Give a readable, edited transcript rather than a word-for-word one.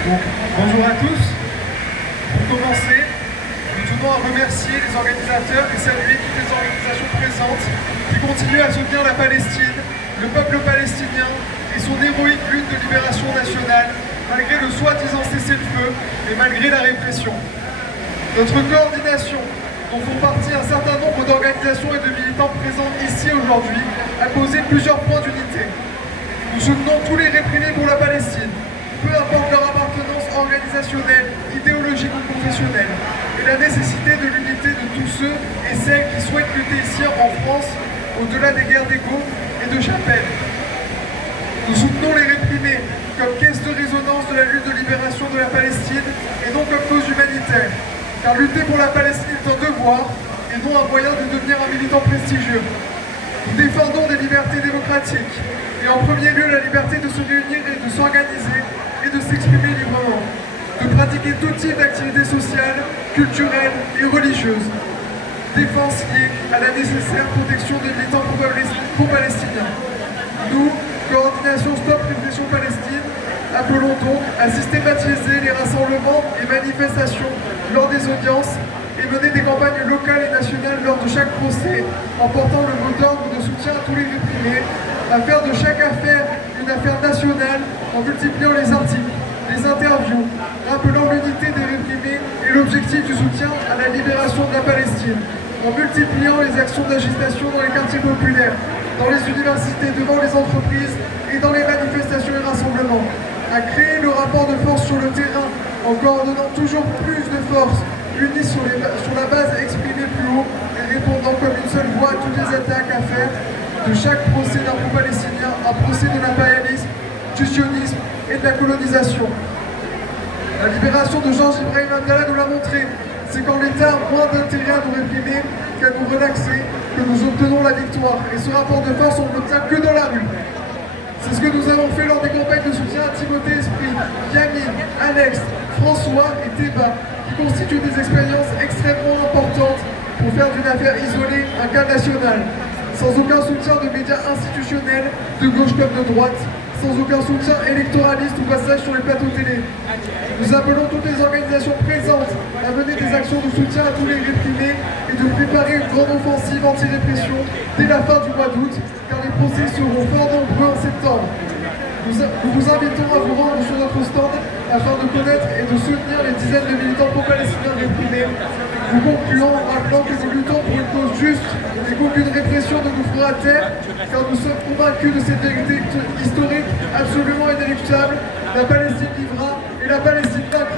Donc, bonjour à tous. Pour commencer, nous tenons à remercier les organisateurs et saluer toutes les organisations présentes qui continuent à soutenir la Palestine, le peuple palestinien et son héroïque lutte de libération nationale, malgré le soi-disant cessez-le-feu et malgré la répression. Notre coordination, dont font partie un certain nombre d'organisations et de militants présents ici aujourd'hui, a posé plusieurs points d'unité. Nous soutenons tous les réprimés pour la Palestine, peu importe leur appartenance organisationnelle, idéologique ou professionnelle, et la nécessité de l'unité de tous ceux et celles qui souhaitent lutter ici en France, au-delà des guerres d'ego et de chapelles. Nous soutenons les réprimés comme caisse de résonance de la lutte de libération de la Palestine et non comme cause humanitaire, car lutter pour la Palestine est un devoir et non un moyen de devenir un militant prestigieux. Nous défendons des libertés démocratiques, et en premier lieu la liberté de se réunir et de s'organiser et de s'exprimer librement, de pratiquer tout type d'activités sociales, culturelles et religieuses. Défense liée à la nécessaire protection des militants pro-palestiniens. Nous, Coordination Stop Répression Palestine, appelons donc à systématiser les rassemblements et manifestations lors des audiences et mener des campagnes locales et nationales lors de chaque procès en portant le mot d'ordre de soutien à tous les réprimés, à faire de chaque affaire une affaire nationale en multipliant les articles, les interviews, rappelant l'unité des réprimés et l'objectif du soutien à la libération de la Palestine, en multipliant les actions d'agitation dans les quartiers populaires, dans les universités, devant les entreprises et dans les manifestations et rassemblements, à créer le rapport de force sur le terrain en coordonnant toujours plus de forces unis sur la base exprimée plus haut et répondant comme une seule voix à toutes les attaques à faire de chaque procès d'un groupe palestinien, un procès de l'impérialisme, du sionisme et de la colonisation. La libération de Georges Ibrahim Abdallah nous l'a montré, c'est quand l'État a moins d'intérêt à nous réprimer qu'à nous relaxer que nous obtenons la victoire. Et ce rapport de force, on ne l'obtient que dans la rue. C'est ce que nous avons fait lors des campagnes de soutien à Timothée Esprit, Yamine, Alex, François et Théba, qui constituent des expériences extrêmement importantes pour faire d'une affaire isolée un cas national, sans aucun soutien de médias institutionnels, de gauche comme de droite, sans aucun soutien électoraliste ou passage sur les plateaux télé. Nous appelons toutes les organisations présentes à mener des actions de soutien à tous les réprimés et de préparer une grande offensive anti-répression dès la fin du mois d'août, car les procès seront fort nombreux en septembre. Nous vous invitons à vous rendre sur notre stand afin de connaître et de soutenir les dizaines de militants pro-palestiniens réprimés. Nous concluons en rappelant que nous luttons pour une cause juste et qu'aucune répression ne nous fera taire, car nous sommes convaincus de cette vérité historique absolument inéluctable. La Palestine vivra et la Palestine vaincra.